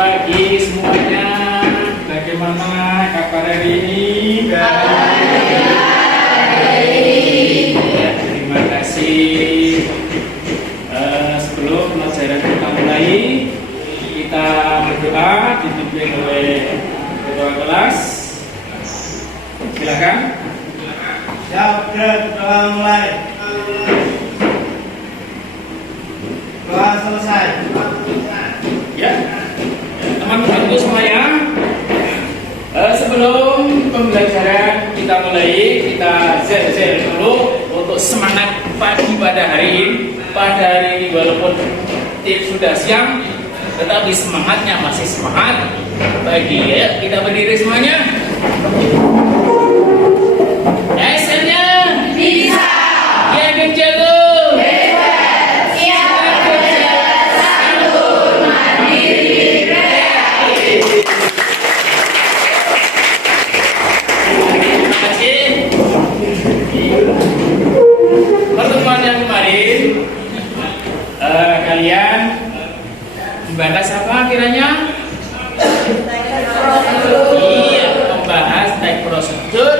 pagi semuanya. Bagaimana kabar hari ini? Baik. Ya, terima kasih. Sebelum pelajaran kita mulai, kita berdoa dipimpin oleh ketua kelas. Silakan. Siap, doa mulai. Doa selesai. Ya, teman-temanku semuanya. Sebelum pembelajaran kita mulai, kita share dulu untuk semangat pagi pada hari ini. Pada hari ini walaupun sudah siang, tetapi semangatnya masih semangat pagi. Ya, kita berdiri semuanya. Hasilnya Bisa. yakin jago. Bebas. Siap kerja. Santun. Mandiri. Kreatif. Terima kasih. Pertemuan yang kemarin kalian membahas apa kiranya? Iya, membahas teks prosedur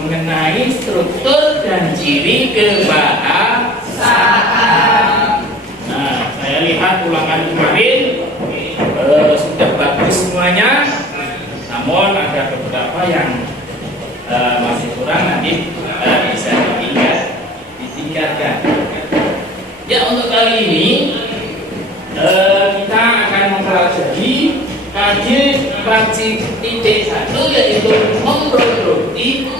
mengenai struktur dan ciri kebahasaan. Nah, saya lihat ulangan kemarin sudah bagus semuanya, namun ada beberapa yang masih kurang, nanti bisa ditingkatkan. Ya, untuk kali ini kita akan mempelajari KJ 4.1, yaitu memproduksi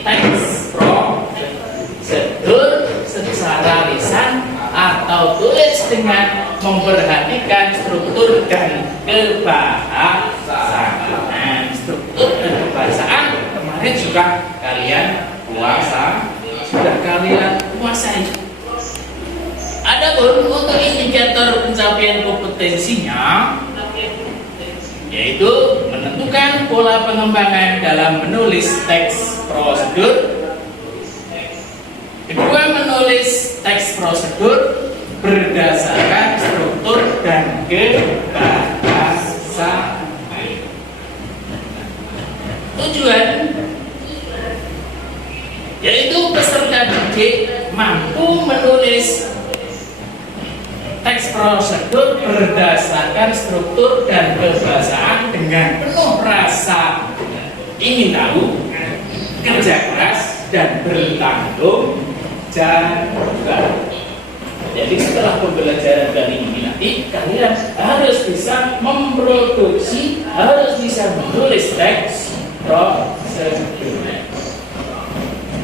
teks prosedur secara lisan atau tulis dengan memperhatikan struktur dan kebahasaan. Nah, struktur dan kebahasaan kemarin juga kalian sudah kalian kuasai. Adapun untuk indikator pencapaian kompetensinya, yaitu menentukan pola pengembangan dalam menulis teks prosedur. Kedua, menulis teks prosedur berdasarkan struktur dan kebahasaan. Tujuan yaitu peserta didik mampu menulis teks prosedur berdasarkan struktur dan kebahasaan dengan penuh rasa ingin tahu, kerja keras, dan bertanggung jawab. Jadi setelah pembelajaran kali ini nanti kalian harus bisa memproduksi, harus bisa menulis teks prosedur.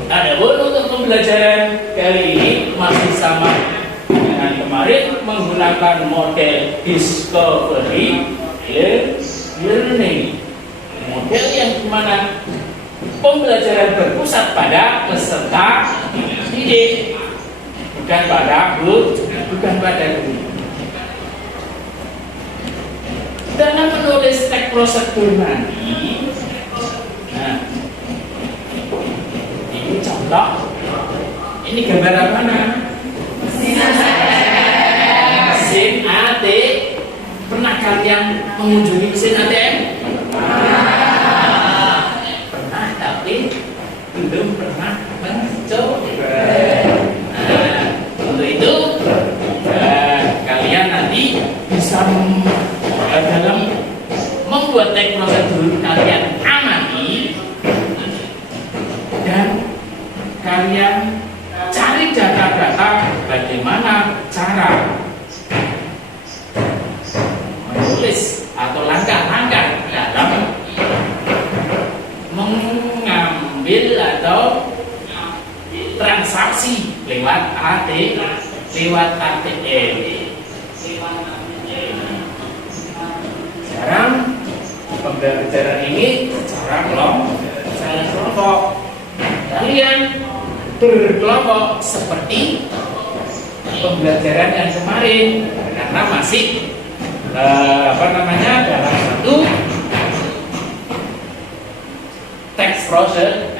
Adapun untuk pembelajaran kali ini masih sama dengan kemarin, menggunakan model discovery learning, model yang dimana pembelajaran berpusat pada peserta didik, bukan pada guru. Dalam menulis teks prosedur nanti, nah, ini contoh, ini gambar apa nak? Mesin ATM. Pernah kalian mengunjungi mesin ATM? Pernah, tapi belum pernah mencoba. Untuk itu kalian nanti bisa dalam membuat teks prosedur kalian amati dan kalian cari data-data bagaimana cara menulis atau langkah-langkah dalam mengambil atau transaksi lewat ATM. Sekarang pembelajaran ini secara kelompok. Kalian berkelompok seperti pembelajaran yang kemarin, karena masih dalam satu teks prosedur,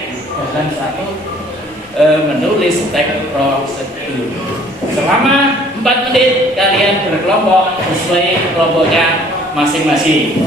dalam satu menulis teks prosedur. Selama 4 menit kalian berkelompok sesuai kelompoknya masing-masing.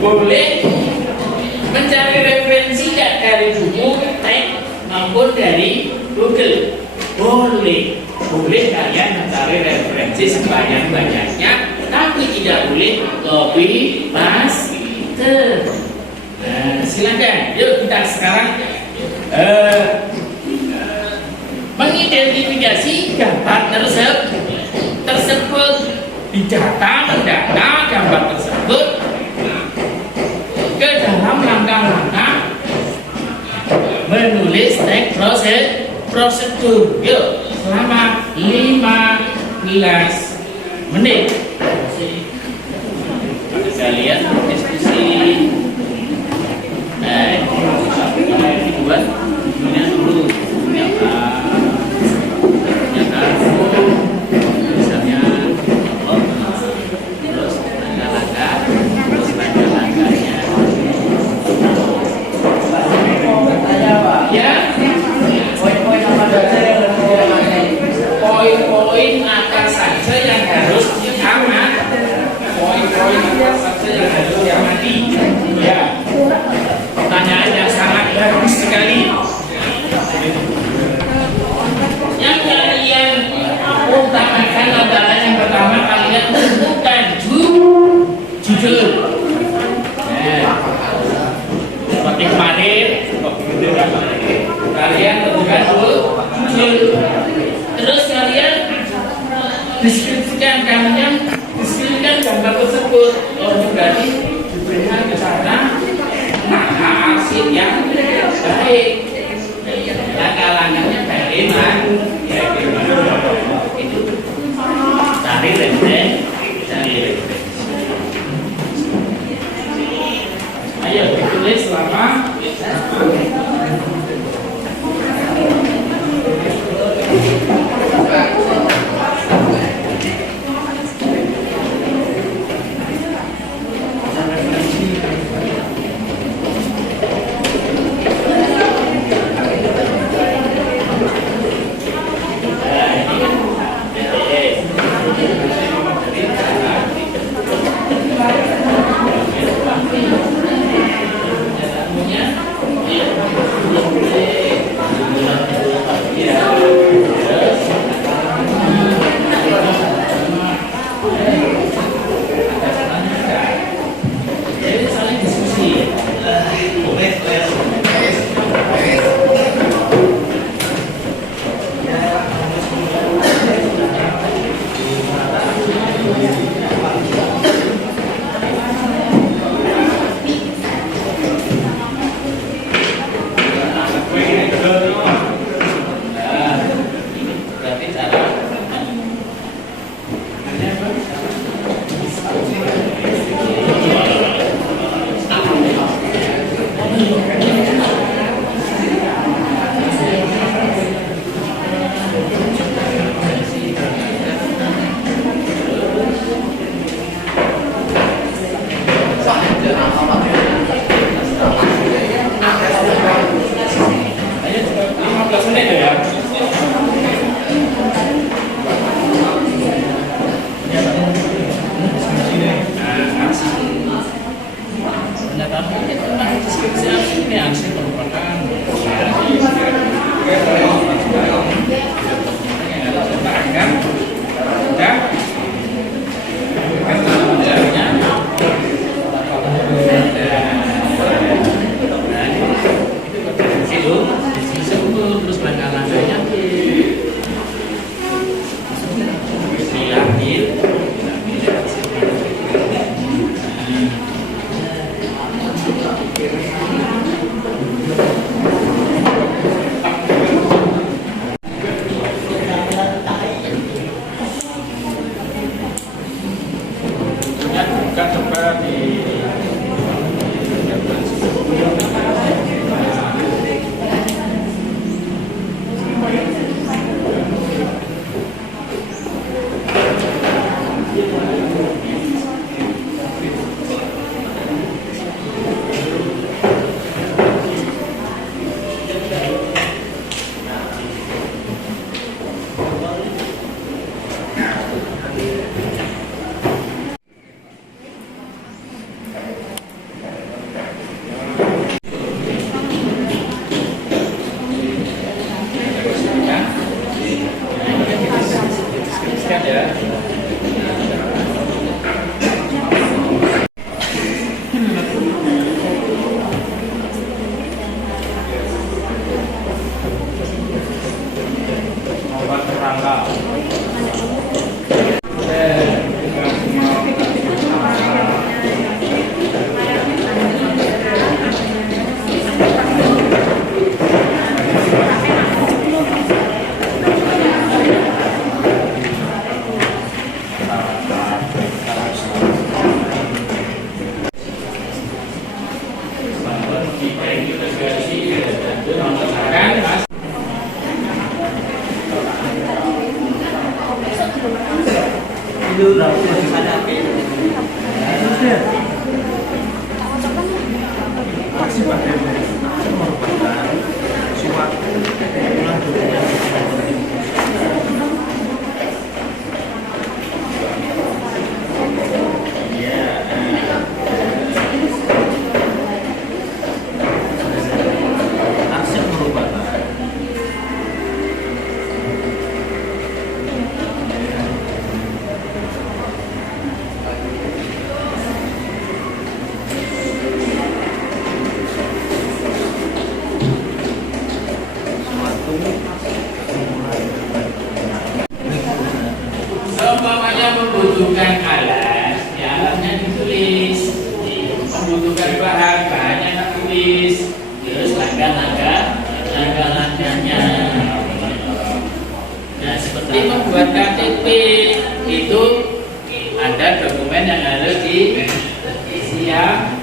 Boleh mencari referensi nggak dari buku, teks maupun dari Google? Boleh. Boleh kalian mencari referensi sebanyak-banyaknya, tapi tidak boleh copy paste. Nah, silakan. Yuk kita sekarang mengidentifikasi gambar tersebut di data mendata gambar tersebut ke dalam langkah-langkah menulis teks prosedur. Yuk selama 15 menit. tapi itu nanti ini hasil merupakan kan ya terus langkah-langkahnya diambil bukan seperti ya. Obat rangka. Seumpamanya membutuhkan alat, ya alatnya ditulis. Membutuhkan bahan, bahannya ditulis. Terus langkah-langkahnya. Nah, seperti membuat KTP itu ada dokumen yang harus diisi ya.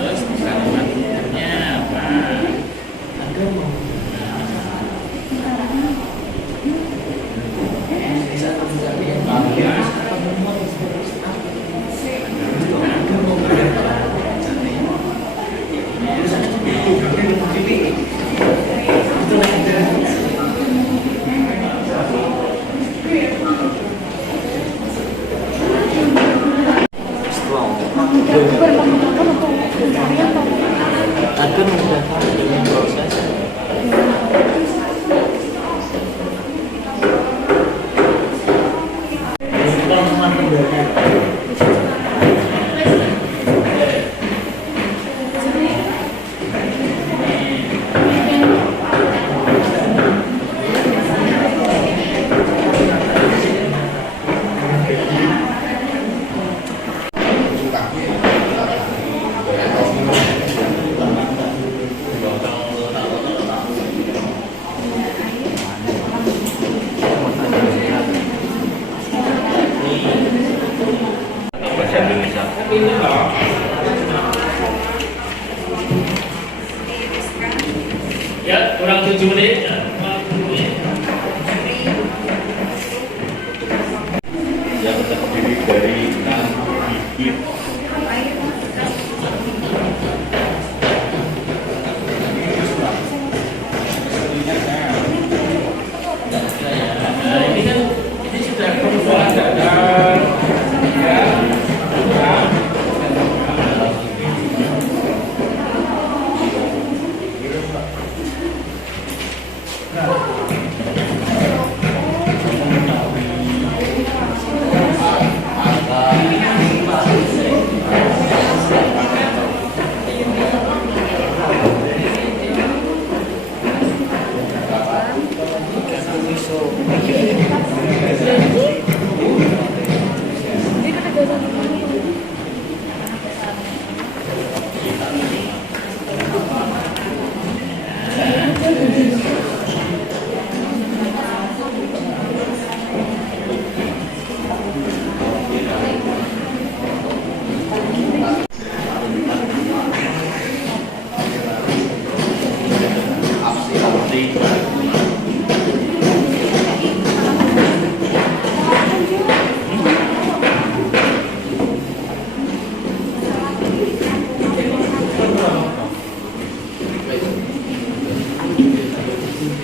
Terus kalimatnya apa? Akan memudahkan dengan proses pinter loh. Ya, kurang 7 menit. Yang terdiri dari 6 bibit. Nah, ini kan ini sudah persoalan dadar. Ya, ya.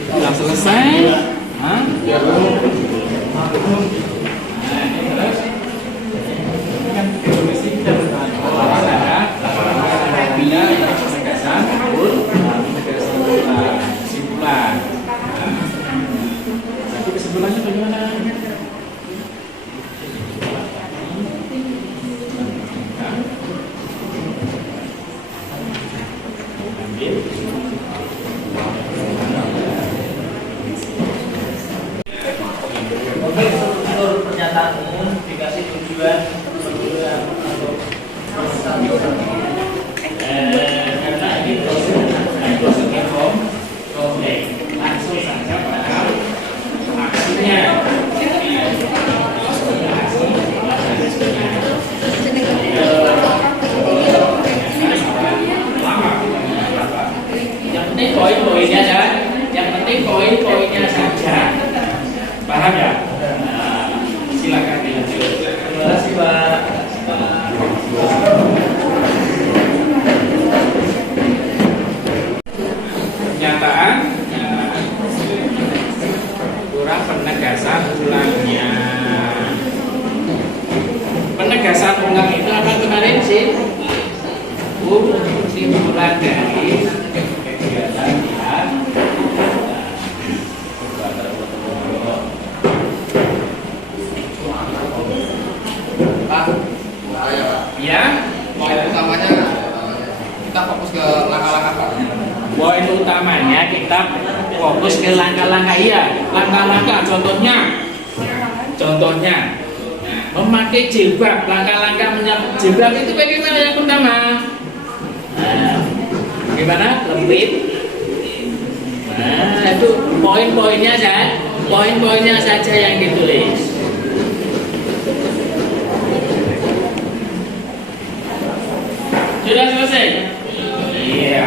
Sudah selesai? Hah? Kesimpulannya bagaimana? Menurut pernyataan umum dikasih tujuan karena ini proses inform langsung saja pada aksinya. Yang penting poin-poinnya kan, yang penting poin-poinnya saja. Paham ya? Nah, silakan dilanjut. Terima kasih Pak. Pernyataan kurang penegasan ulangnya. Penegasan ulang itu apa kemarin sih? Simpulan dari kegiatan pihak ya. Poin utamanya kita fokus ke langkah-langkah Pak. Poin utamanya kita fokus ke langkah-langkah, iya, langkah-langkah. Contohnya memakai jilbab, langkah-langkah menyambut jilbab itu bagaimana yang pertama? Nah, bagaimana? Lembit. Nah, itu poin-poinnya saja yang ditulis. Sudah selesai? Iya.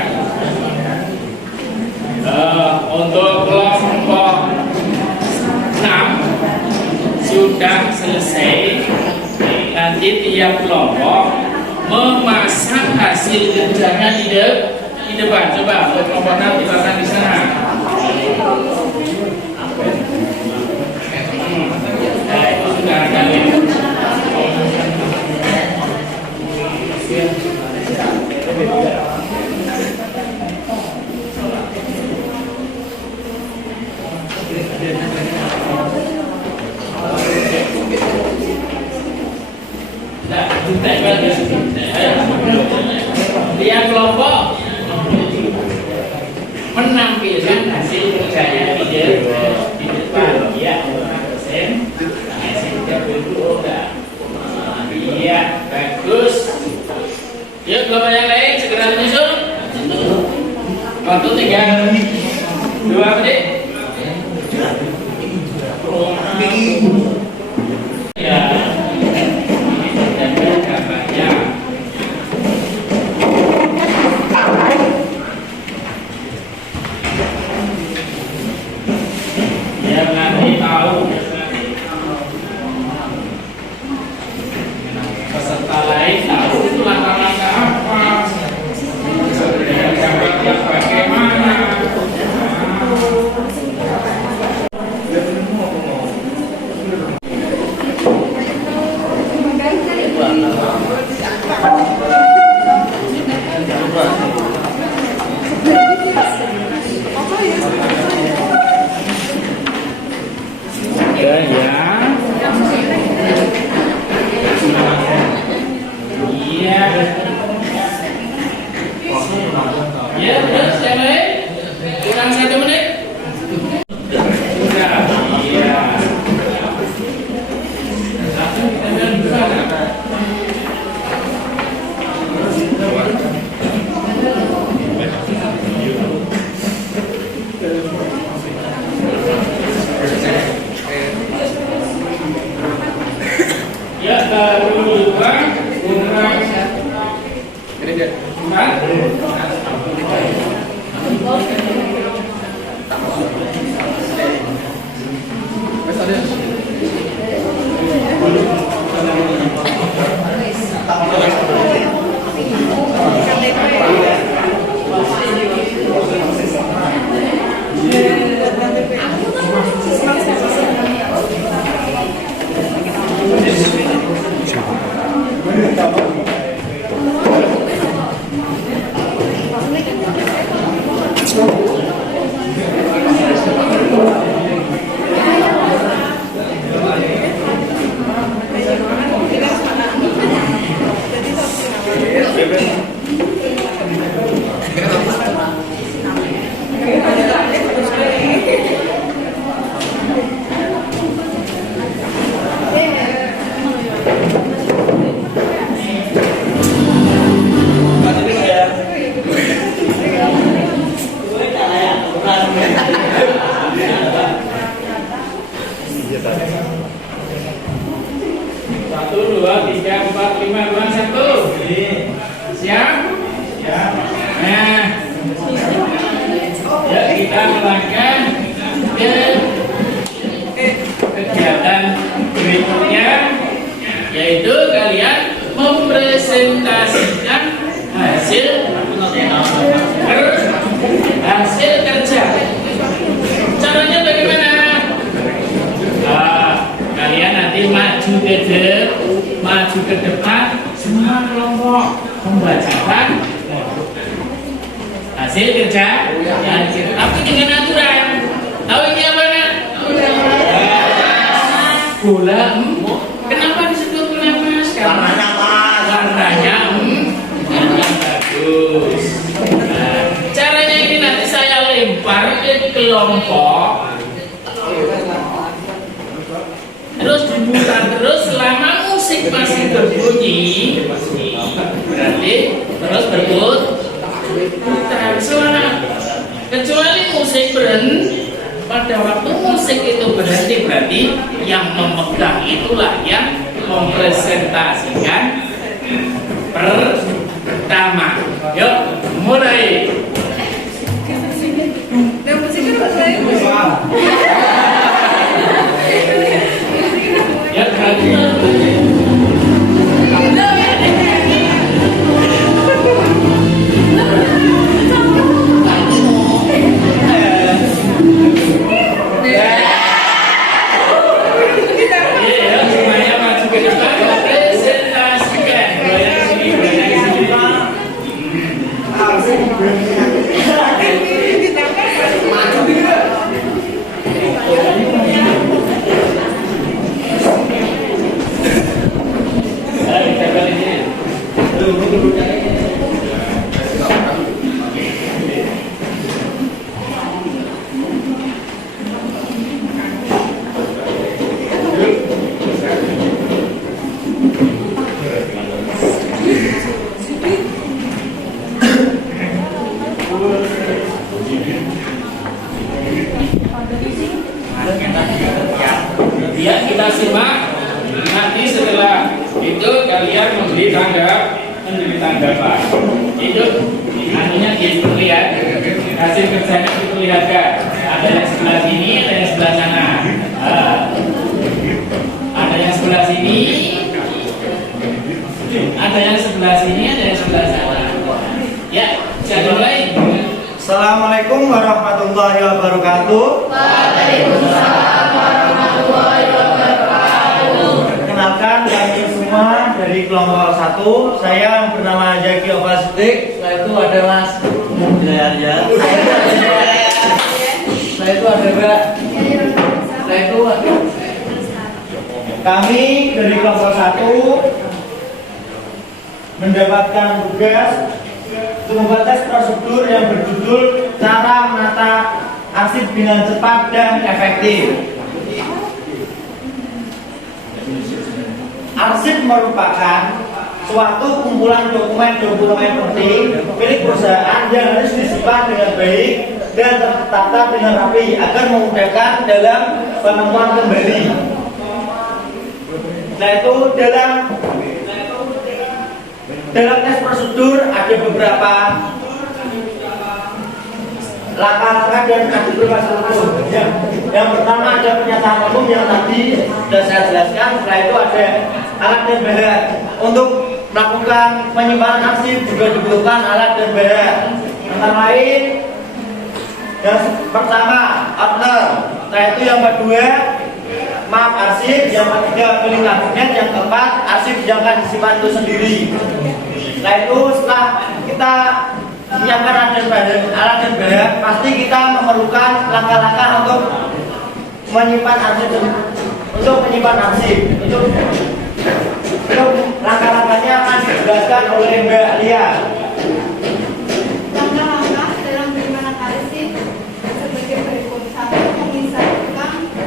Untuk kelompok 6 sudah selesai. Nanti tiap kelompok memasang hasil kerjanya di depan. Coba untuk kelompok 6 dipasang di sana. Nah, itu sudah ada. Tiap kelompok menampilkan hasil kerjanya di depan, ya, dosen. Iya, bagus. Yuk, kelompok yang lain segera menyusul. Waktu tinggal 2 menit. Ya, ini sudah gambarnya. Iya, ya. Iya. Ya, terus yang lain? Kurang 1 menit. Sudah. Iya. Langsung kita jalan dulu. Ya, baru kurang 1, 2, 3, 4, 5, 2, 1. Siap? Siap. Nah, ya kita melakukan kegiatan berikutnya, yaitu kalian mempresentasikan hasil kerja. Caranya bagaimana? Kalian nanti maju ke depan, semua kelompok membacakan hasil kerja, tapi dengan aturan. Tahu ini apa nak? Bola. Kenapa disebut bola emas? Warnanya bagus. Nah, caranya ini nanti saya lempar ke kelompok. Terus diputar terus selama musik masih berbunyi, berarti terus berputar selama, kecuali musik berhenti. Pada waktu musik itu berhenti, yang memegang itulah yang mempresentasikan pertama. Yuk, mulai. Ya, semuanya maju ke depan, presentasikan. Goyang sini, goyang sini. Ya, kita simak. Nanti setelah itu kalian memberi tanggapan. Itu anunya diperlihat, hasil kerjanya diperlihatkan. Ada yang sebelah sini, ada yang sebelah sana. Ada yang sebelah sini, ada yang sebelah sini, ada yang sebelah sana. Ya, saya mulai. Assalamualaikum warahmatullahi wabarakatuh. Waalaikumsalam warahmatullahi wabarakatuh. Perkenalkan kami semua dari kelompok 1. Saya bernama Jaki Opastik. Setelah itu ada Mas Jaya. Setelah itu ada Mbak. Setelah itu ada kami dari kelompok 1 mendapatkan tugas untuk membuat tes prosedur yang berjudul cara menata arsip dengan cepat dan efektif. Arsip merupakan suatu kumpulan dokumen-dokumen penting milik perusahaan yang harus disimpan dengan baik dan tertata dengan rapi agar memudahkan dalam penemuan kembali. Nah, itu dalam tes prosedur ada beberapa langkah-langkah dan ada beberapa hukum. Yang pertama ada pernyataan umum yang tadi sudah saya jelaskan. Setelah itu ada alat dan bahan. Untuk melakukan penyimpanan arsip juga dibutuhkan alat dan bahan. Antara lain yang pertama partner. Setelah itu yang kedua map arsip, yang ketiga pilih kabinet, yang keempat arsip yang akan disimpan itu sendiri. Setelah kita menyiapkan alat dan bahan, pasti kita memerlukan langkah-langkah untuk menyimpan arsip. Untuk langkah-langkahnya akan dijelaskan oleh Mbak Lia. Langkah-langkah dalam penyimpanan arsip sebagai berikut: 1.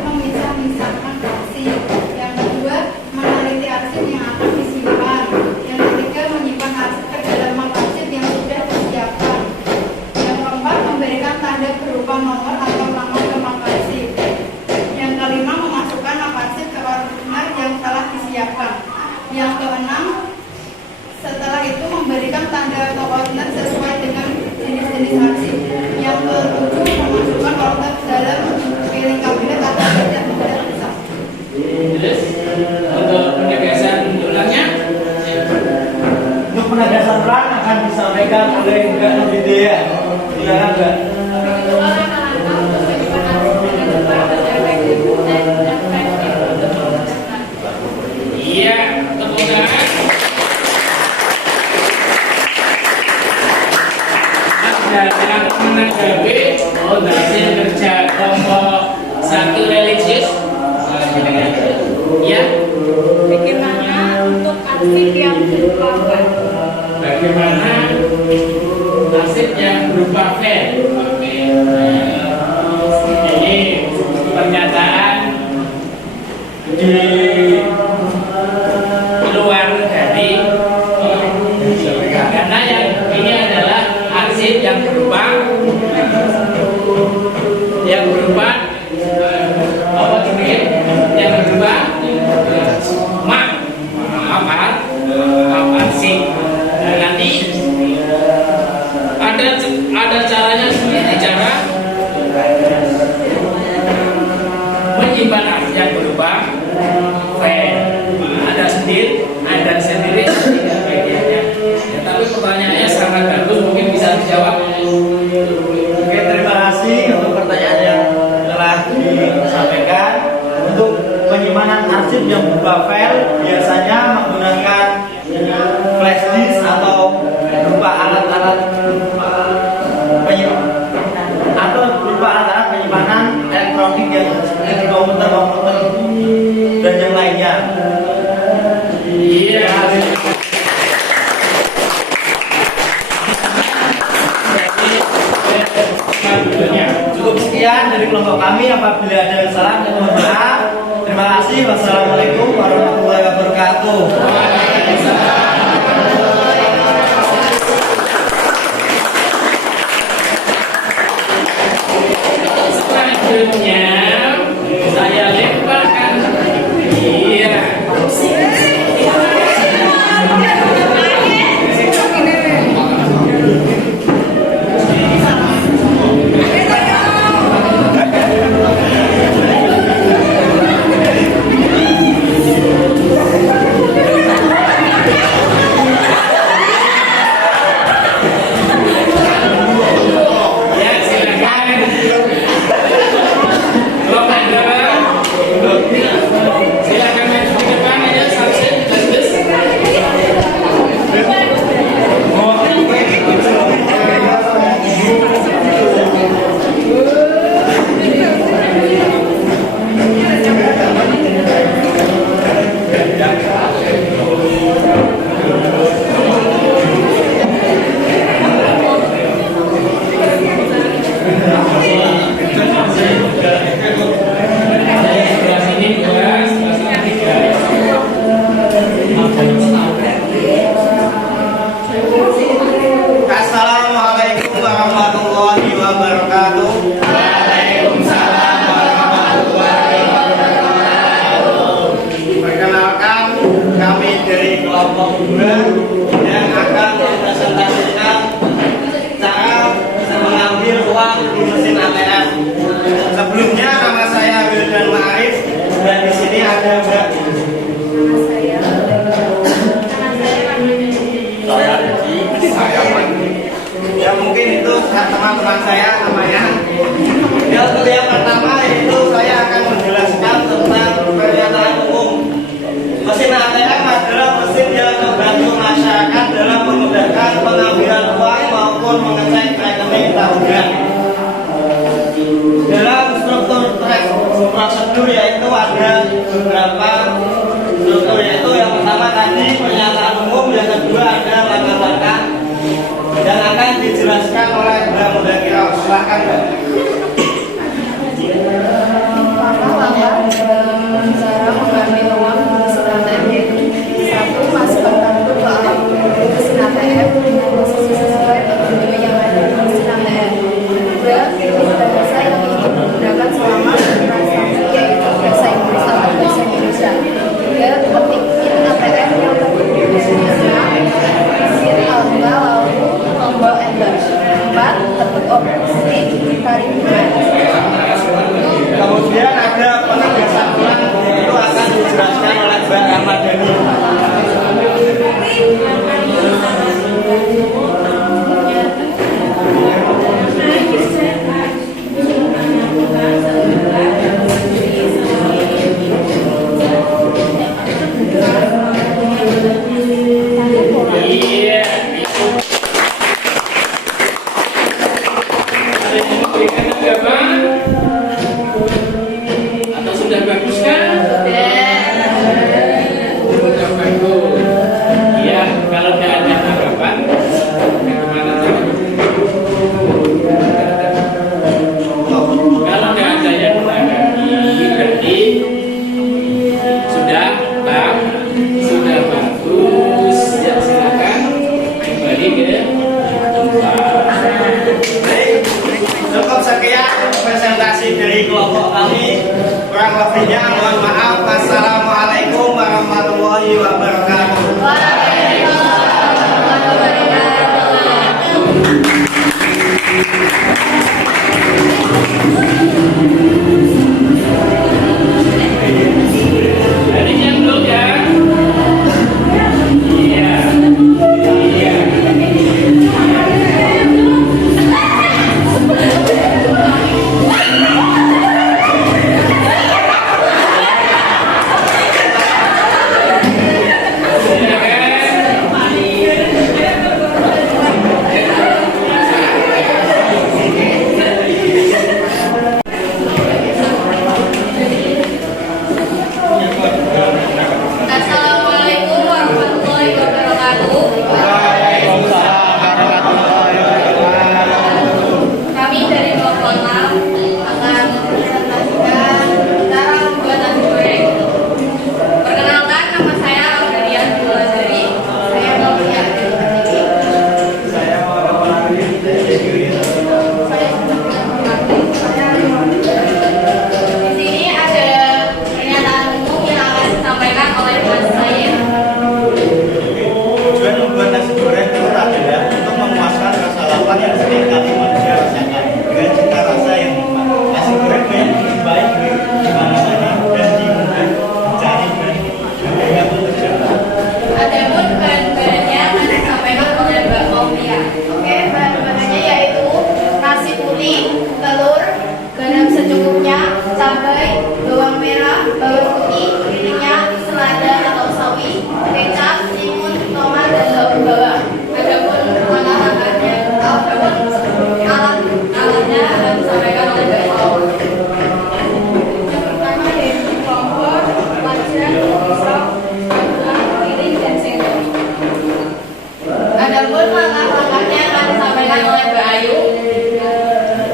Memisah-misahkan arsip. Yang kedua, meneliti arsip yang akan disimpan. Yang ketiga, menyimpan arsip ke dalam map arsip yang sudah disiapkan. Yang keempat, memberikan tanda berupa nomor atau nama ke map arsip. Yang kelima, memasukkan map arsip ke ordner yang telah disiapkan. Yang keenam, setelah itu memberikan tanda atau ordner sesuai dengan jenis-jenis arsip. Yang ketujuh, memasukkan ordner dalam piring kabinet atau tidak bisa. Terus untuk penegasan ulangnya, Untuk penegasan ulang akan disampaikan oleh Mbak Nidya. Silakan Mbak. Begitu langkah-langkah untuk penyimpanan arsip dengan cepat dan efektif. iya, tepuk tangan. Dalam menanggapi hasil kerja kelompok 1 religius, ya, Bagaimana untuk arsip yang berupa file? bagaimana arsip yang berupa file? Oke. Ini pernyataan di luar dari karena yang ini adalah arsip yang berupa apa ini? Yang berupa map arsip. Nah, nanti ada caranya sendiri, cara menyimpan arsip yang berupa file. Ada sendiri bagiannya. Ya, tapi pertanyaannya sangat bagus, mungkin bisa dijawab. Oke, terima kasih untuk pertanyaan yang telah disampaikan. Untuk penyimpanan arsip yang berupa file biasanya menggunakan flash disk atau berupa alat-alat penyimpanan elektronik yang seperti di komputer dan yang lainnya. Iya. Cukup sekian dari kelompok kami. Apabila ada kesalahan, mohon maaf. Terima kasih. Wassalamualaikum warahmatullahi wabarakatuh. Selanjutnya saya lemparkan. Iya. kedua yang akan mempresentasikan cara mengambil uang di mesin ATM. Sebelumnya nama saya Wildan Ma'arif dan di sini ada Mbak. Ya mungkin itu teman-teman saya namanya. Ya untuk yang pertama itu saya akan menjelaskan tentang pernyataan umum. Mesin ATM adalah mesin yang membantu masyarakat dalam memudahkan pengambilan uang maupun mengecek rekening tahunan. Dalam struktur prosedur yaitu ada beberapa struktur, yaitu yang pertama tadi pernyataan umum, yang kedua ada langkah-langkah dan akan dijelaskan oleh Mbak Mudakira. Silakan Mbak. Cara mengambil uang di mesin ATM yaitu 1. Masukkan kartu ke alat mesin ATM dengan posisi sesuai petunjuk yang ada di mesin ATM. 2. Pilih bahasa yang ingin digunakan selama transaksi yaitu bahasa Inggris atau bahasa Indonesia. 3. Ketik PIN ATM yang terdiri dari nama, mesin, angka, lalu tombol enter. 4. Ketik opsi tarik bunga. Kemudian ada penegasan ulang, itu akan dijelaskan oleh Mbak Ramadhani. Iya. Ada yang memberikan tanggapan? Atau sudah bagus kan? Sudah bagus. Iya, kalau tidak ada tanggapan, bagaimana caranya? Kalau tidak ada yang menanggapi, berarti sudah bang, sudah bagus. Ya silakan kembali ke tempat. Baik, cukup sekian presentasi dari kelompok kami. Kurang lebihnya mohon maaf. Wassalamualaikum warahmatullahi wabarakatuh. Ada yang belum ya? Iya. Iya. Assalamualaikum warahmatullahi wabarakatuh. Kami dari kelompok 6 akan mempresentasikan cara membuat nasi goreng. Perkenalkan, nama saya Aurelian Wulandari. Saya Novia dari Pertiwi. Saya di sini ada pernyataan umum yang akan disampaikan oleh Mas Said. Tujuan membuat nasi goreng itu adalah untuk memuaskan rasa lapar yang setiap kali manusia rasakan dengan cita rasa yang nikmat. Nasi goreng banyak baik di mana-mana dan dimudah dicari dan harganya pun terjangkau. Adapun bahan-bahannya akan disampaikan oleh Mbak Novia. Oke, bahan-bahannya yaitu nasi putih, telur, garam secukupnya, cabai, bawang merah, bawang putih, minyak, selada atau sawi, kecap, timun, tomat, dan daun bawang. Adapun alat-alatnya akan disampaikan oleh Mbak Paul. Yang pertama yaitu kompor, wajan, pisau, piring, dan sendok. Adapun langkah-langkahnya akan disampaikan oleh Mbak Ayu.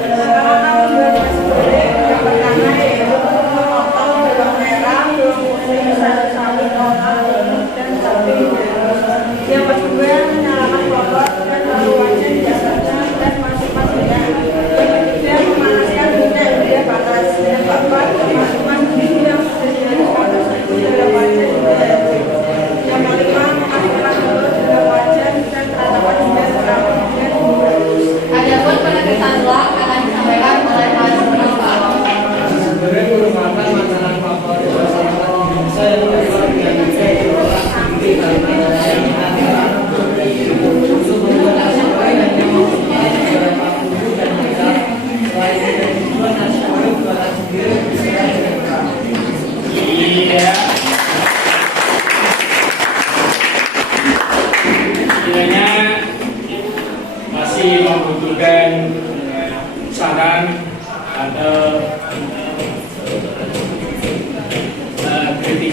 Cara membuat nasi goreng yang pertama yaitu memotong bawang merah, bawang putih, sawi, tomat, dan cabai. Yang kedua, menyalakan kompor dan lalu wajan diatasnya dan masukkan minyak. Yang ketiga, memanaskan minyak hingga panas. Yang keempat, memasukkan bumbu yang sudah dihaluskan tersebut dalam wajan. Yang kelima, memasukkan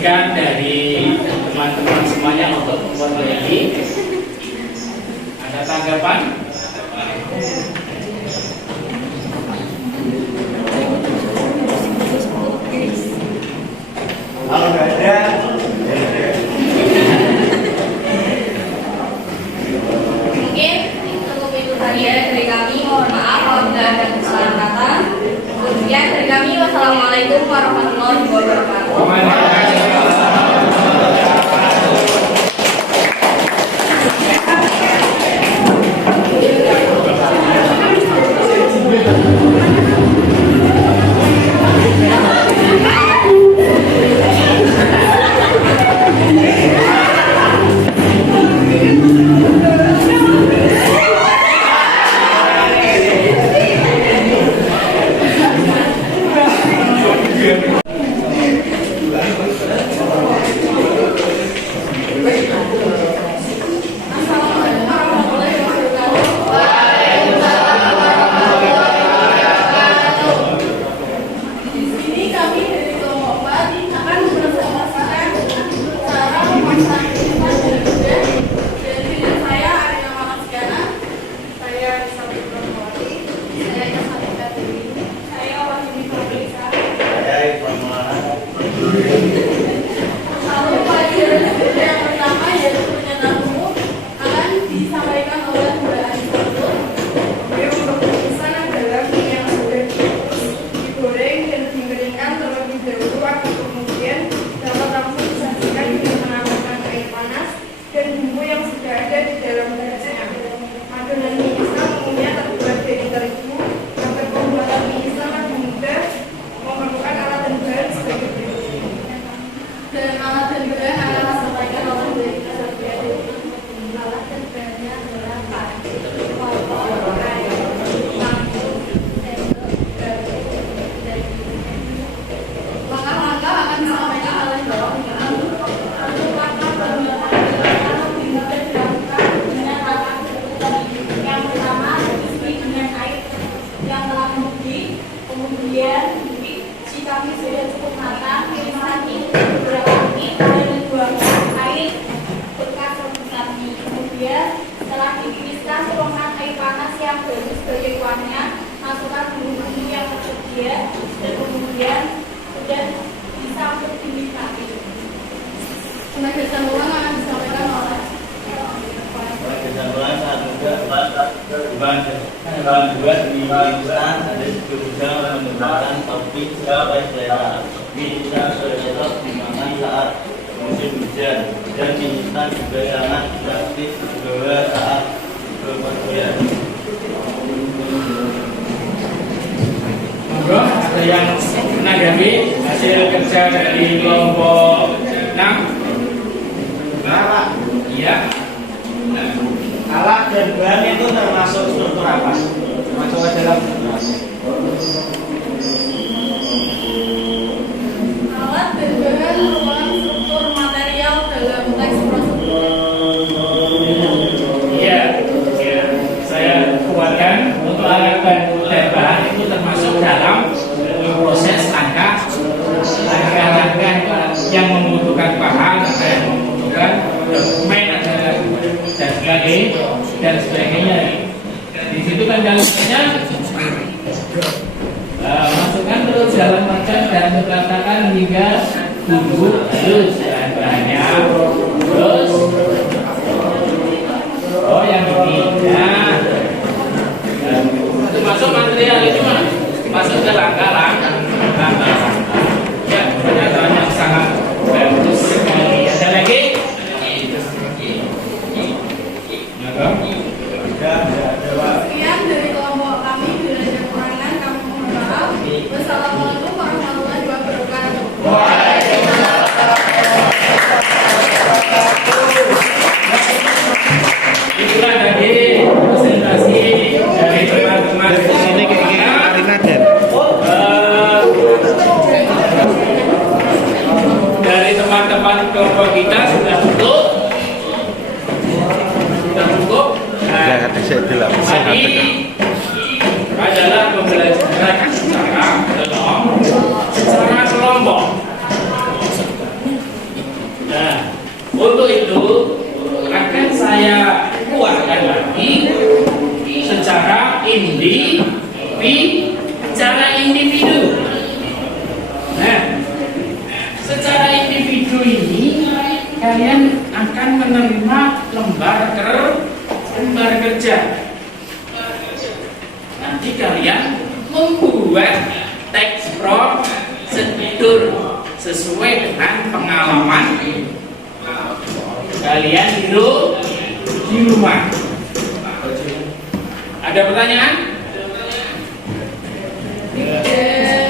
izinkan dari teman-teman semuanya untuk memulai. Ada tanggapan? Kalau nggak ada, Mungkin cukup itu tadi ya dari kami. Mohon maaf apabila ada kesalahan kata. Kemudian dari kami, wassalamualaikum warahmatullahi wabarakatuh. Ada yang menanggapi hasil kerja dari kelompok 6? Iya. alat dan bahan itu termasuk struktur apa? Termasuk dalam Alat dan bahan merupakan struktur material dalam teks prosedur. Iya, ya. Saya kuatkan untuk alat bantu dan bahan itu termasuk dalam proses langkah yang membutuhkan bahan, ada yang membutuhkan dokumen, ada dan sebagainya. Di situ kan dalamnya masukkan terus dalam macam dan katakan hingga tumbuh halus bahannya. Terus yang ini termasuk material itu masuk ke langkah-langkah ya, pernyataan yang sangat bagus sekali. Ada lagi? Sekian dari kelompok kami. Bila ada kekurangan kami mohon maaf. Wassalamualaikum warahmatullahi wabarakatuh. Itulah tadi presentasi dari teman-teman sini dari teman-teman kelompok kita sudah tutup. Tadi adalah pembelajaran secara kelompok. Nah, untuk itu akan saya kuatkan lagi secara individu. Nah, secara individu ini kalian akan menerima lembar kerja. Nanti kalian membuat teks prosedur sesuai dengan pengalaman kalian di rumah. Ada pertanyaan?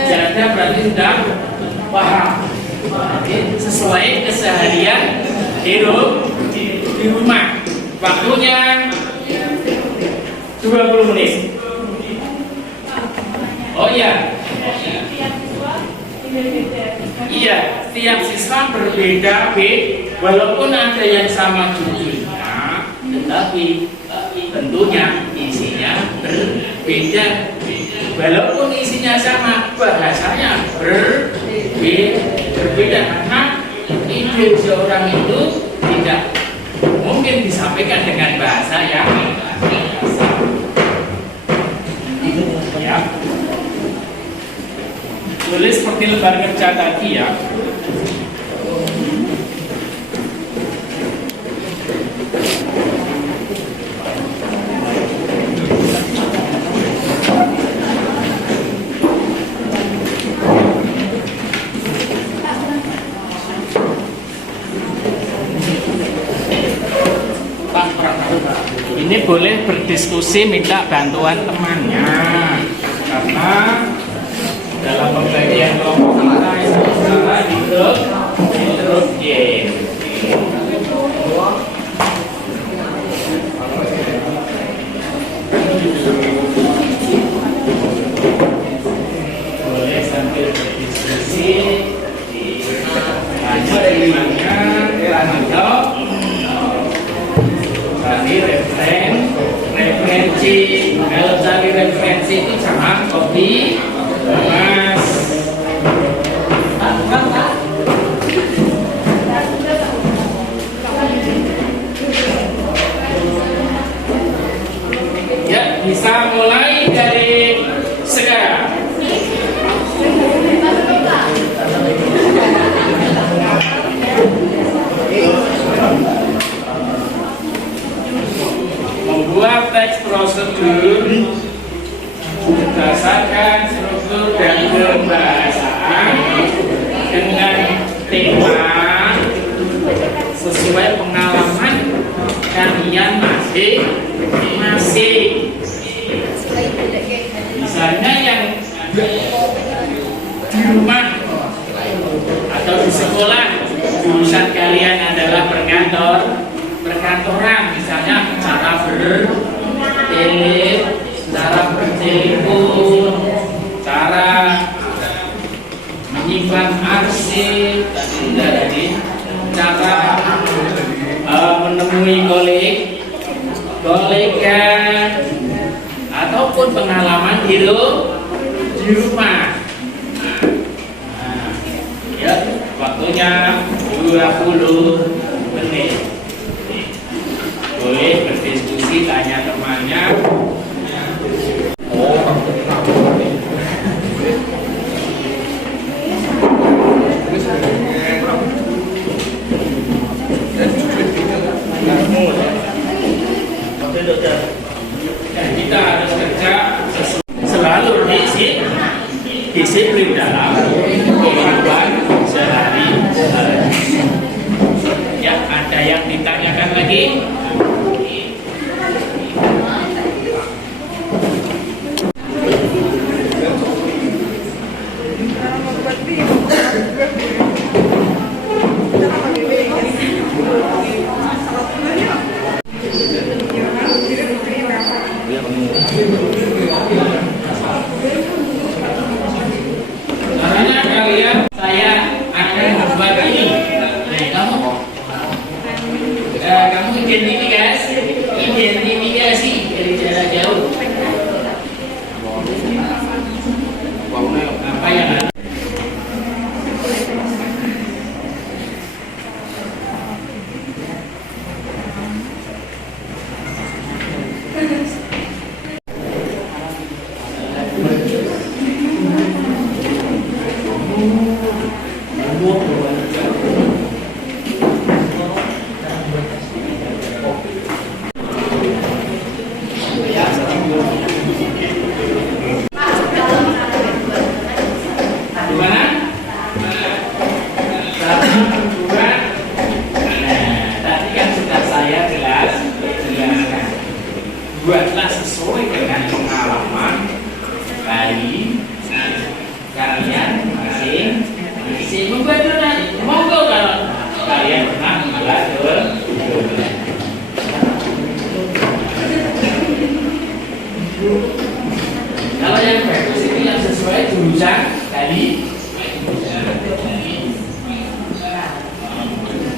Janda berarti sudah paham. Sesuai keseharian di rumah. Waktunya 20 menit. Oh iya. Iya, tiap siswa berbeda, walaupun ada yang sama judulnya, tetapi tentunya isinya berbeda. Walaupun isinya sama, bahasanya berbeda karena ide seorang itu tidak mungkin disampaikan dengan bahasa yang ya. Boleh seperti lembar kerja tadi ya. Ini boleh berdiskusi, minta bantuan temannya karena dalam pembagian kelompok kita salah di grup Y. Boleh sambil berdiskusi tanya temannya atau cari referensi. Kalau cari referensi itu jangan copy mas. Ya, bisa mulai dari sekarang. Membuat teks prosedur berdasarkan struktur dan pembahasan dengan tema sesuai pengalaman kalian masing-masing. Misalnya yang di rumah atau di sekolah jurusan kalian adalah perkantoran, misalnya cara bertelepon, cara menyimpan arsip, cara menemui kolega, ataupun pengalaman di rumah. Nah, ya, waktunya 20 menit. Boleh berdiskusi, tanya temannya. Dan kita harus kerja selalu disiplin dalam kehidupan sehari-hari. Ya, ada yang ditanyakan lagi? Caranya kalian, saya akan membuat ini. Kamu identifikasi dari jarak jauh. Apa yang ada?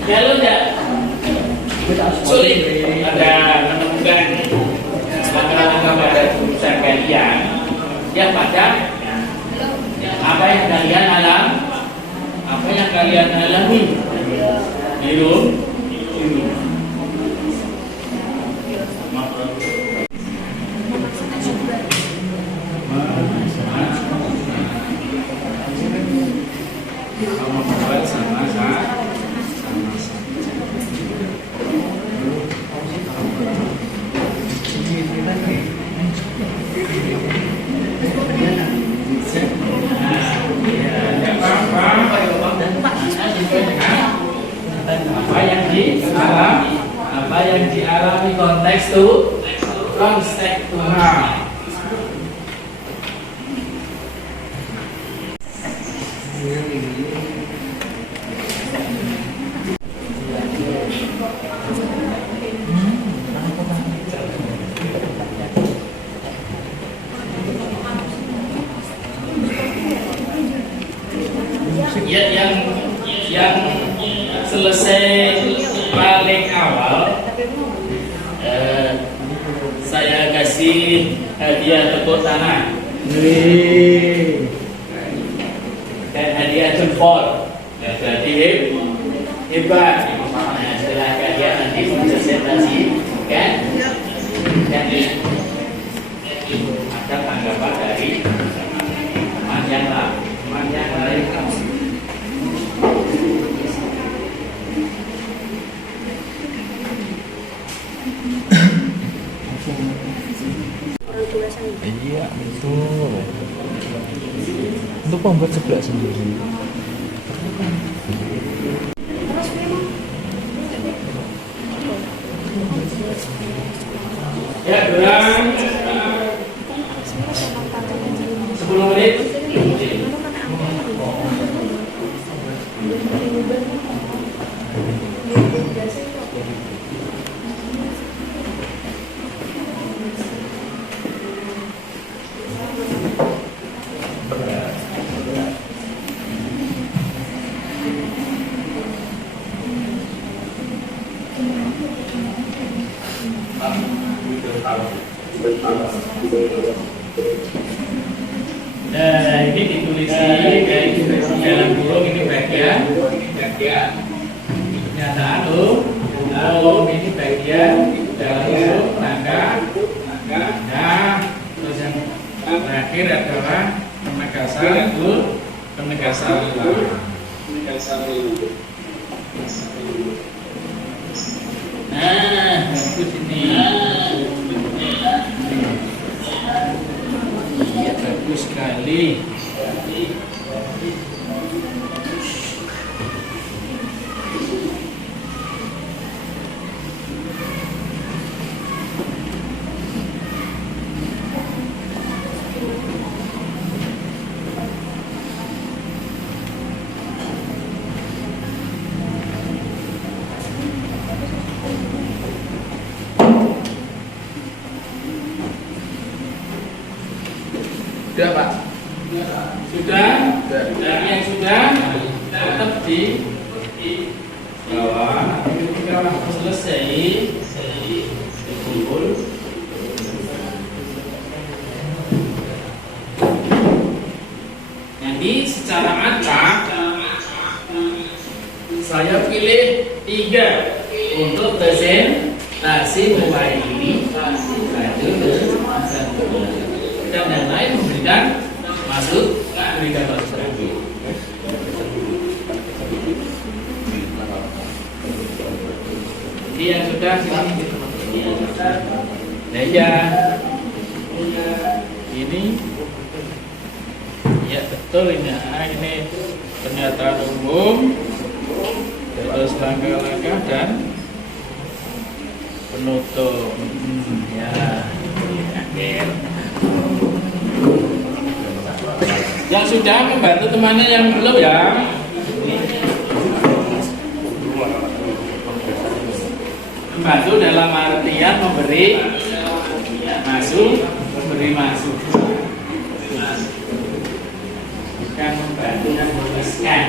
Kalau tidak sulit ada menemukan langkah-langkah pada jurusan kalian yang pada apa yang kalian alami belum. Apa yang dialami konteks to konstek Tuhan. Ya, yang selesai paling awal saya kasih hadiah tepuk tangan dan hadiah jempol. Jadi hebat. Nah, setelah kalian nanti presentasi kan, jadi ada tanggapan dari teman yang lain. Iya betul. Untuk membuat sebelah sendiri. Ya, kurang 10 menit. Nah, ini ditulis di dalam burung ini bagian pernyataan burung ini bagian dalam burung tangga. Nah, terus yang terakhir adalah penegasan. Nah, bagus ini. Iya, bagus sekali. Sudah, Pak? Sudah? Dan yang sudah tetap di bawah. Ketika selesai kumpul. Nanti secara acak saya pilih 3 untuk presentasi mulai ini. Dan yang lain memberikan berikan masukan. Jadi yang sudah sini. Nah, ya ini ya betul ini. Ini pernyataan umum, terus langkah-langkah dan penutup. Ya, akhir. Yang sudah membantu temannya yang belum ya. Membantu dalam artian memberi masuk. Bukan membantu dan menuliskan.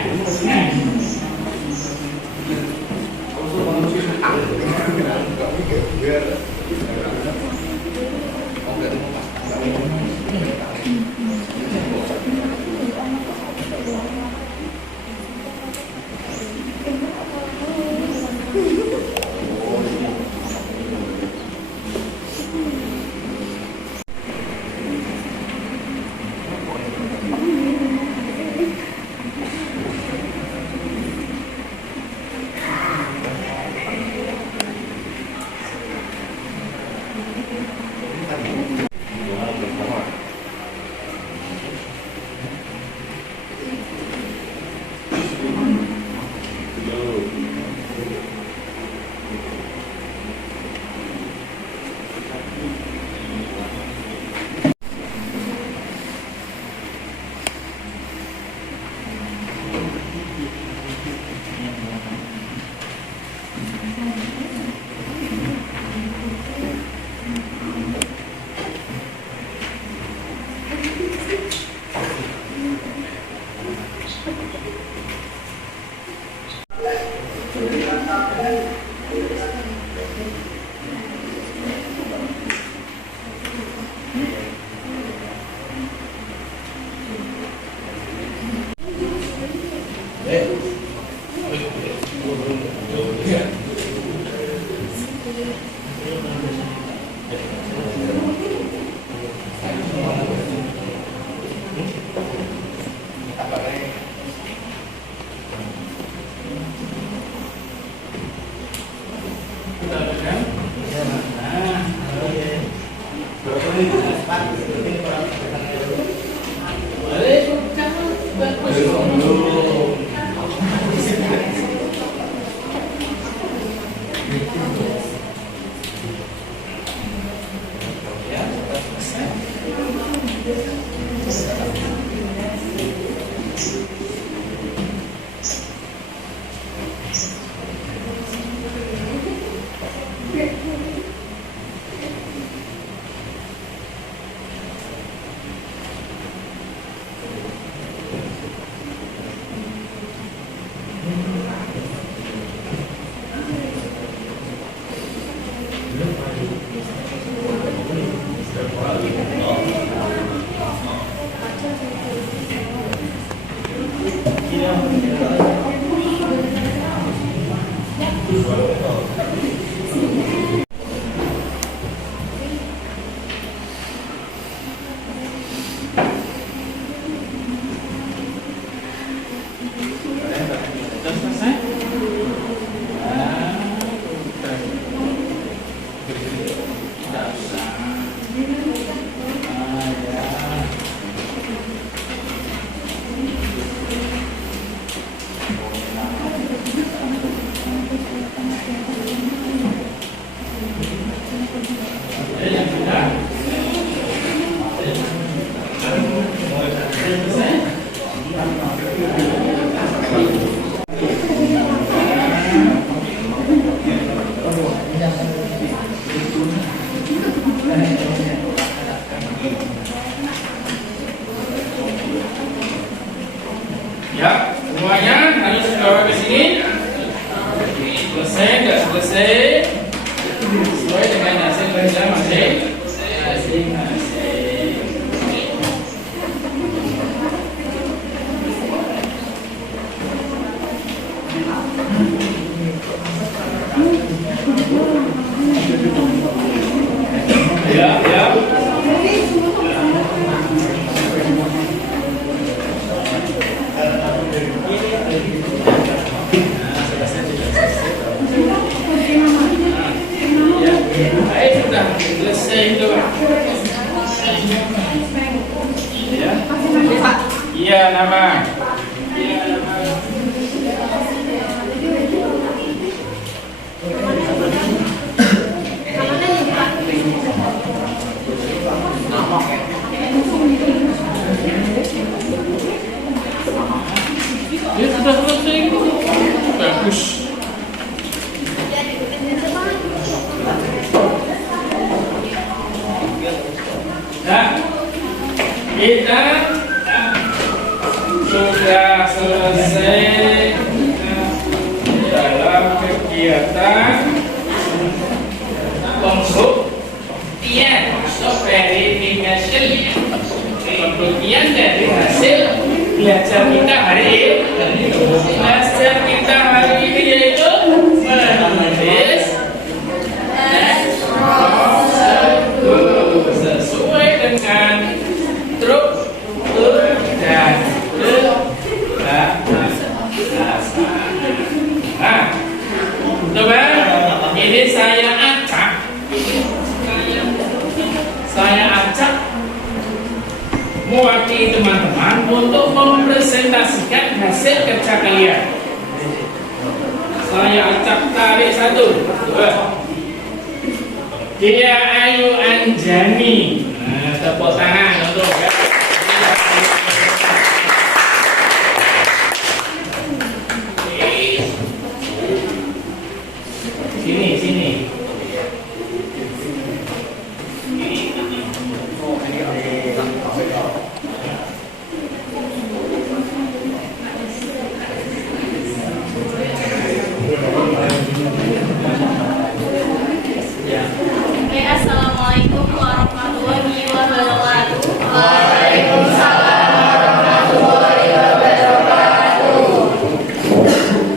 Ya, semuanya harus bawa ke sini. Selesai, nggak selesai? Sesuai dengan hasil kerja masing-masing. Ya, ya. Sudah selesai itu. Ya. Iya, nama. Ya sudah selesai. Bagus. Nah, kita sudah selesai dalam kegiatan verification, pembuktian dari hasil belajar kita hari ini. Belajar kita hari ini yaitu menulis sesuai dengan struktur dan bahasa. Nah, coba ini saya acak mewakili teman-teman untuk mempresentasikan hasil kerja kalian. Saya acak tarik 1, 2. Dia Ayu Anjani. Nah, tepuk tangan untuk ya. Sini. Assalamualaikum warahmatullahi wabarakatuh. Waalaikumsalam warahmatullahi wabarakatuh.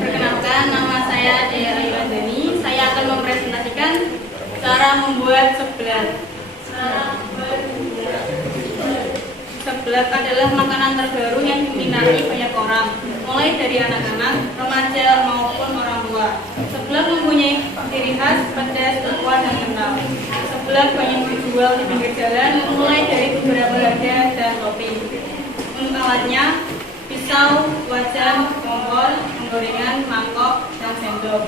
Perkenalkan, nama saya Dea Ayu Andani. Saya akan mempresentasikan cara membuat seblak. Seblak adalah makanan terbaru yang diminati banyak orang, mulai dari anak-anak, remaja maupun orang tua. Seblak mempunyai ciri khas, pedas, kuat, dan kental. Seblak banyak dijual di pinggir jalan, mulai dari beberapa harga dan topping. Untuk alatnya, pisau, wajan, kompor, penggorengan, mangkok, dan sendok.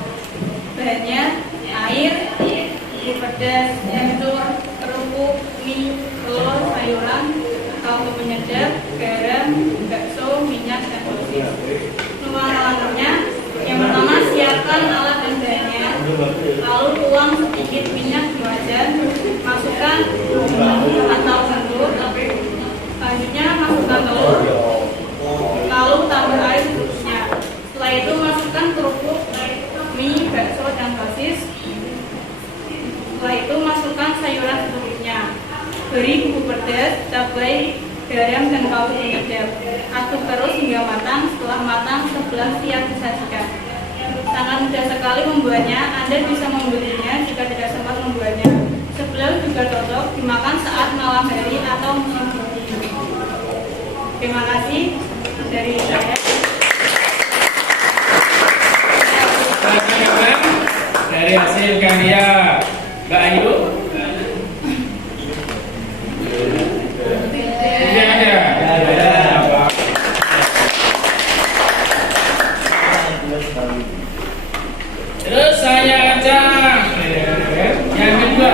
Bahannya air, bumbu pedas, kencur, kerupuk, mie, telur, sayuran, kaldu penyedap, garam, bakso, minyak, dan sosis. Langkah-langkahnya, yang pertama siapkan alat dan bahannya, lalu tuang sedikit minyak di wajan, masukkan bumbu atau sendok, selanjutnya masukkan telur, lalu tambah air secukupnya. Setelah itu masukkan kerupuk, mie, bakso, dan sosis. Setelah itu masukkan sayuran secukupnya. Beri bumbu pedas, cabai, garam, dan kaldu penyedap. Aduk terus hingga matang. Setelah matang, seblak siap disajikan. Sangat mudah sekali membuatnya. Anda bisa membelinya jika tidak sempat membuatnya. Seblak juga cocok dimakan saat malam hari atau musim dingin. Terima kasih dari saya. Dari hasil karya Mbak Ayu. Tidak ada. Terus saya ajak yang kedua,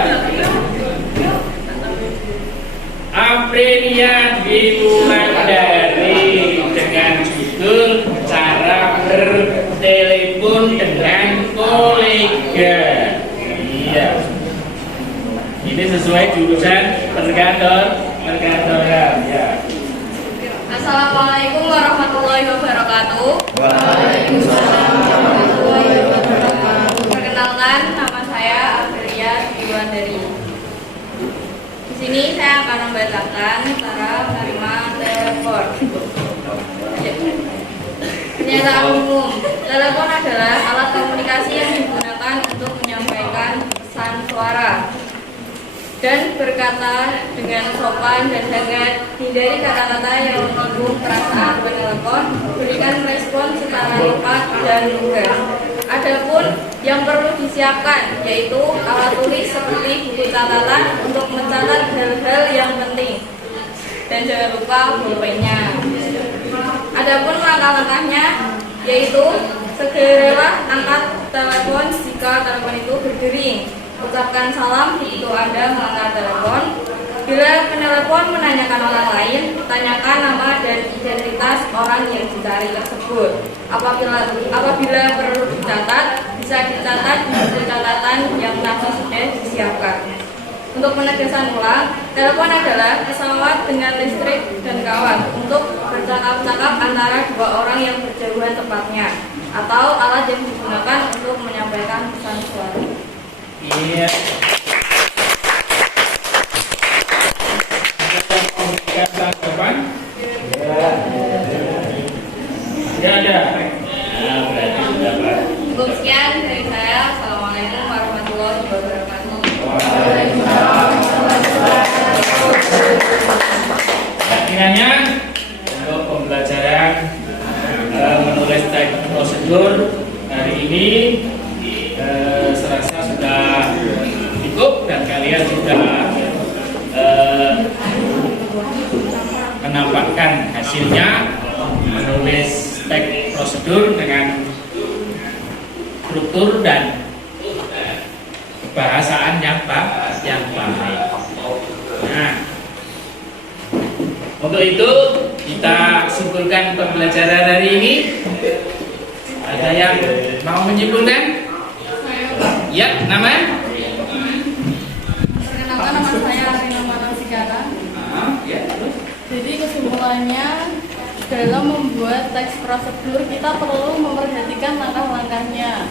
Aprilia Wulandari dengan judul cara bertelepon dengan kolega. Iya. Ini sesuai jurusan perkantoran ya. Assalamualaikum warahmatullahi wabarakatuh. Waalaikumsalam warahmatullahi wabarakatuh. Perkenalkan, nama saya Aprilia Wulandari. Di sini saya akan membacakan cara menerima telepon. Pernyataan umum, telepon adalah alat komunikasi yang digunakan untuk menyampaikan pesan suara dan berkata dengan sopan dan hangat. Hindari kata-kata yang menyinggung perasaan penelepon. Berikan respon secara tepat dan lugas. Adapun yang perlu disiapkan yaitu alat tulis seperti buku catatan untuk mencatat hal-hal yang penting, dan jangan lupa pulpennya. Adapun langkah-langkahnya yaitu segeralah angkat telepon jika telepon itu berdering. Ucapkan salam begitu Anda mengangkat telepon. Bila penelepon menanyakan orang lain, tanyakan nama dan identitas orang yang dicari tersebut. Apabila perlu dicatat, bisa dicatat di buku catatan yang nanti sudah disiapkan. Untuk penegasan ulang, telepon adalah pesawat dengan listrik dan kawat untuk bercakap-cakap antara dua orang yang berjauhan tepatnya, atau alat yang digunakan untuk menyampaikan pesan suara. Iya. Kiranya untuk pembelajaran menulis teks prosedur hari ini serasa sudah cukup dan kalian sudah menampakkan hasilnya menulis teks prosedur dengan struktur dan bahasaan yang baik. Nah, untuk itu kita simpulkan pembelajaran hari ini. Ada yang mau menyimpulkan? Ya, nama? Perkenalkan, nama saya Arina Manasigara. Ya, terus? Jadi kesimpulannya, dalam membuat teks prosedur kita perlu memperhatikan langkah-langkahnya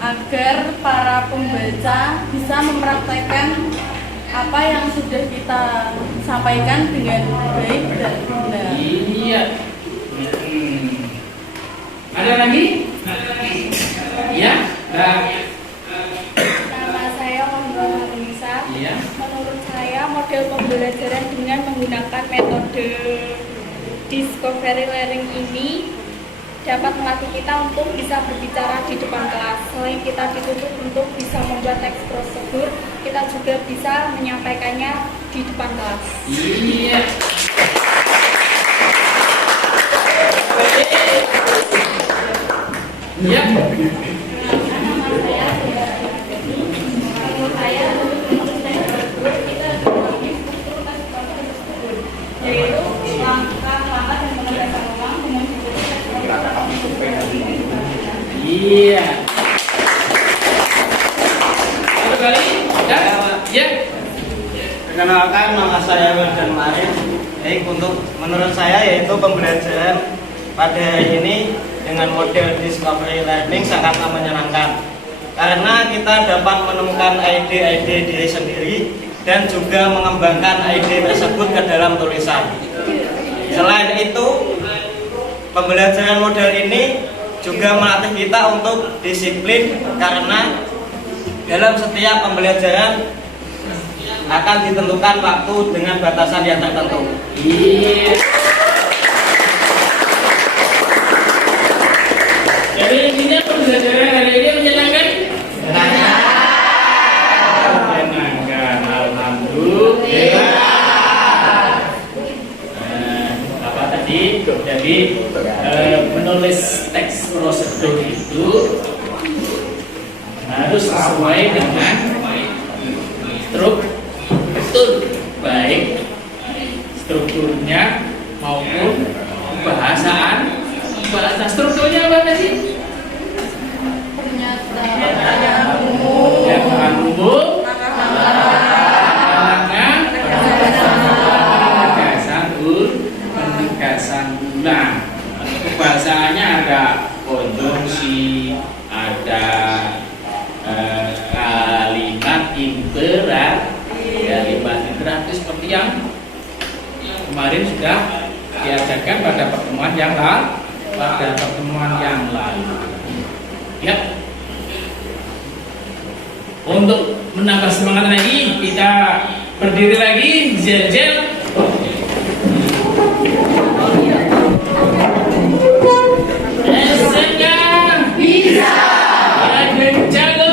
agar para pembaca bisa mempraktekkan apa yang sudah kita sampaikan dengan baik dan benar. Iya. Ada lagi? Ya, Nama saya Mahdalena Nisa. Iya. Menurut saya model pembelajaran dengan menggunakan metode discovery learning ini dapat melatih kita untuk bisa berbicara di depan kelas. Selain kita dituntut untuk bisa membuat teks prosedur, kita juga bisa menyampaikannya di depan kelas. Iya. Iya. Nama saya menurut saya untuk menulis teks prosedur kita harus memahami struktur teks prosedur, yaitu langkah-langkah dan penegasan ulang dengan teks prosedur. Iya. Satu kali. Ya. Perkenalkan, nama saya Wildan Marin. Menurut saya yaitu pembelajaran pada hari ini dengan model discovery learning sangatlah menyenangkan karena kita dapat menemukan ide-ide diri sendiri dan juga mengembangkan ide tersebut ke dalam tulisan. Selain itu, pembelajaran model ini juga melatih kita untuk disiplin karena dalam setiap pembelajaran akan ditentukan waktu dengan batasan yang tertentu. Iya. Jadi intinya pembelajaran hari ini menyenangkan? Menyenangkan. Alhamdulillah. Apa tadi? Jadi menulis teks prosedur itu harus sesuai dengan struktur baik strukturnya maupun bahasaan. Bahasa strukturnya apa tadi? Pernyataan umum, penegasan ulang. Bahasaannya ada konjungsi, ada kalimat interaksi seperti yang kemarin sudah diajarkan pada pertemuan yang lalu. Ya. Untuk menambah semangat lagi, kita berdiri lagi, zel-zel. SMK bisa. Yakin jago.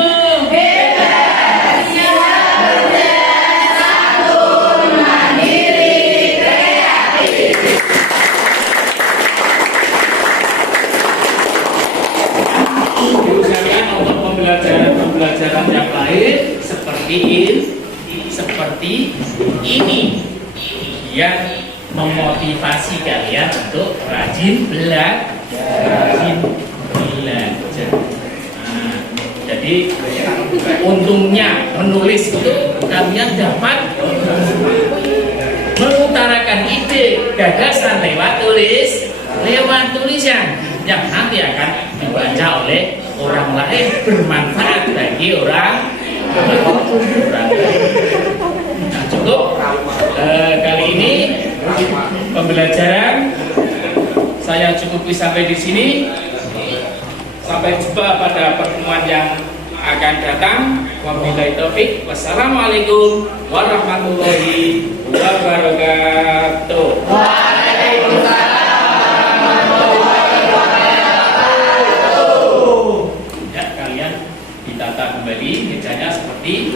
Pembelajaran yang lain seperti ini yang memotivasi kalian untuk rajin belajar. Nah, jadi untungnya menulis itu kalian dapat mengutarakan ide gagasan lewat tulisan yang nanti akan dibaca oleh orang lain, bermanfaat bagi orang Nah, cukup kali ini pembelajaran saya cukupi sampai di sini. Sampai jumpa pada pertemuan yang akan datang. Wabillahi taufik. Wassalamualaikum warahmatullahi wabarakatuh. Ya, kalian ditata kembali mejanya seperti